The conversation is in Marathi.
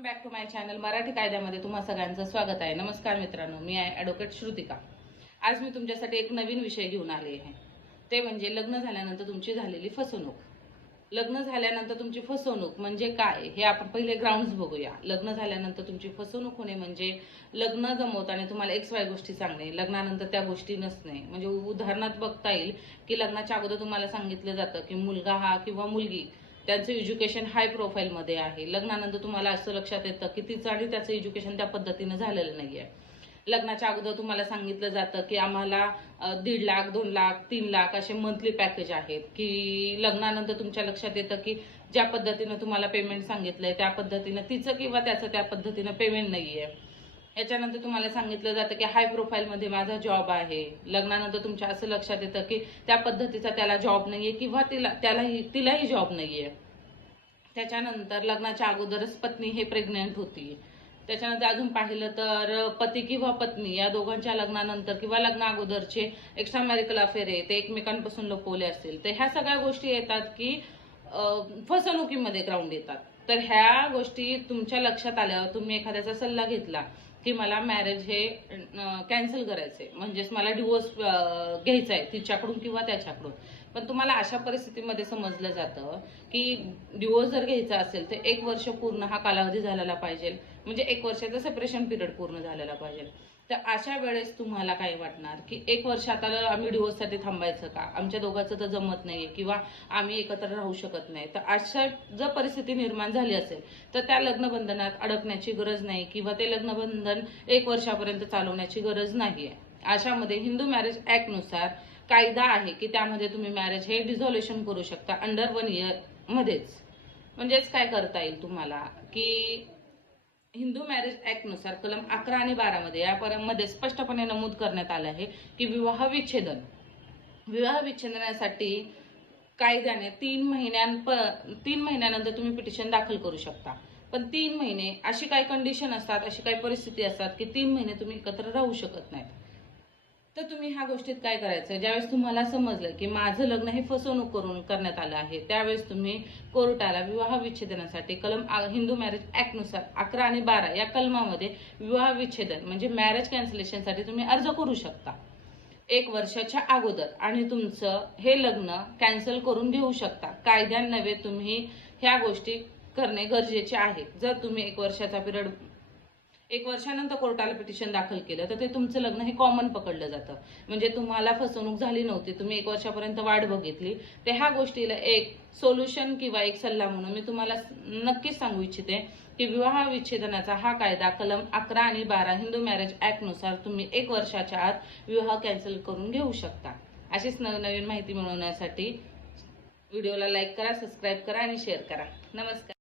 Welcome back to my channel Marathi कायद्यामध्ये तुम्हा सगळ्यांचं स्वागत आहे। नमस्कार मित्रांनो, मी आहे ॲडव्होकेट श्रुतिका। आज मी तुमच्यासाठी एक नवीन विषय घेऊन आले आहे, ते म्हणजे लग्न झाल्यानंतर तुमची झालेली फसवणूक। लग्न झाल्यानंतर तुमची फसवणूक म्हणजे काय हे आपण पहिले ग्राउंड्स बघूया। लग्न झाल्यानंतर तुमची फसवणूक होणे म्हणजे लग्न जमवताना तुम्हाला XY गोष्टी सांगणे, लग्नानंतर त्या गोष्टी नसणे। म्हणजे उदाहरणार्थ बघता येईल की लग्नाच्या अगोदर तुम्हाला सांगितलं जातं की मुलगा हा किंवा मुलगी त्यांचं एज्युकेशन हाय प्रोफाईलमध्ये आहे, लग्नानंतर तुम्हाला असं लक्षात येतं की तिचं आणि त्याचं एज्युकेशन त्या पद्धतीनं झालेलं नाहीये। लग्नाच्या अगोदर तुम्हाला सांगितलं जातं की आम्हाला 1.5 लाख 2 लाख 3 लाख असे मंथली पॅकेज आहेत, की लग्नानंतर तुमच्या लक्षात येतं की ज्या पद्धतीनं तुम्हाला पेमेंट सांगितलंय त्या पद्धतीनं तिचं किंवा त्याचं त्या पद्धतीनं पेमेंट नाहीये। याच्यानंतर तुम्हाला सांगितलं जातं की हाय प्रोफाईलमध्ये माझा जॉब आहे, लग्नानंतर तुमच्या असं लक्षात येतं की त्या पद्धतीचा त्याला जॉब नाहीये किंवा तिलाही जॉब नाहीये। त्याच्यानंतर लग्नाच्या अगोदरच पत्नी हे प्रेग्नंट होती। त्याच्यानंतर अजून पाहिलं तर पती किंवा पत्नी या दोघांच्या लग्नानंतर किंवा लग्ना अगोदरचे एक्स्ट्रा मॅरिटल अफेअर आहे ते एकमेकांपासून लपवले असतील, तर ह्या सगळ्या गोष्टी येतात की फसवणुकीमध्ये ग्राउंड येतात। तर ह्या गोष्टी तुमच्या लक्षात आल्यावर तुम्ही एखाद्याचा सल्ला घेतला की मला मॅरेज हे कॅन्सल करायचंय, म्हणजेच मला डिवोर्स घ्यायचा आहे तिच्याकडून किंवा त्याच्याकडून, पण तुम्हाला अशा परिस्थितीमध्ये समजलं जातं की डिवोर्स जर घ्यायचा असेल तर 1 वर्ष पूर्ण हा कालावधी झालेला पाहिजे, म्हणजे 1 वर्षाचा सेपरेशन पिरियड पूर्ण झालेला पाहिजे। तर अशा वेळेस तुम्हाला काय वाटणार की 1 वर्ष आता आम्ही डिवोर्ससाठी थांबायचं का, आमच्या दोघांचं तर जमत नाहीये किंवा आम्ही एकत्र राहू शकत नाही। तर अशा जर परिस्थिती निर्माण झाली असेल तर त्या लग्नबंधनात अडकण्याची गरज नाही किंवा ते लग्नबंधन 1 वर्षापर्यंत चालवण्याची गरज नाहीये। अशामध्ये हिंदू मॅरेज ॲक्टनुसार कायदा आहे की त्यामध्ये तुम्ही मॅरेज हे डिझॉल्युशन करू शकता अंडर 1 इयर मध्येच। म्हणजेच काय करता येईल तुम्हाला की हिंदू मॅरेज ॲक्टनुसार कलम 11 आणि 12 मध्ये यामध्ये स्पष्टपणे नमूद करण्यात आलं आहे की विवाह विच्छेदनासाठी कायद्याने 3 महिन्यानंतर तुम्ही पिटिशन दाखल करू शकता। पण 3 महिने अशी काही कंडिशन असतात, अशी काही परिस्थिती असतात की 3 महिने तुम्ही एकत्र राहू शकत नाहीत। तर तुम्ही ह्या गोष्टीत काय करायचं, ज्यावेळेस तुम्हाला समजलं की माझं लग्न हे फसवणूक करून करण्यात आलं आहे, त्यावेळेस तुम्ही कोर्टाला विवाह विच्छेदनासाठी कलम हिंदू मॅरेज ॲक्टनुसार 11 आणि 12 या कलमामध्ये विवाह विच्छेदन म्हणजे मॅरेज कॅन्सलेशनसाठी तुम्ही अर्ज करू शकता 1 वर्षाच्या अगोदर, आणि तुमचं हे लग्न कॅन्सल करून घेऊ शकता। कायद्यान्वये तुम्ही ह्या गोष्टी करणे गरजेचे आहे। जर तुम्ही 1 वर्षानंतर कोर्टाला पिटिशन दाखल केलं तर ते तुमचं लग्न हे कॉमन पकडलं जातं, म्हणजे तुम्हाला फसवणूक झाली नव्हती, तुम्ही 1 वर्षापर्यंत वाट बघितली। तर ह्या गोष्टीला एक सोल्युशन किंवा एक सल्ला म्हणून मी तुम्हाला नक्कीच सांगू इच्छिते की विवाह विच्छेदनाचा हा कायदा कलम 11 आणि 12 हिंदू मॅरेज ॲक्टनुसार तुम्ही 1 वर्षाच्या आत विवाह कॅन्सल करून घेऊ शकता। अशीच नवनवीन माहिती मिळवण्यासाठी व्हिडिओला लाईक करा, सबस्क्राईब करा आणि शेअर करा। नमस्कार।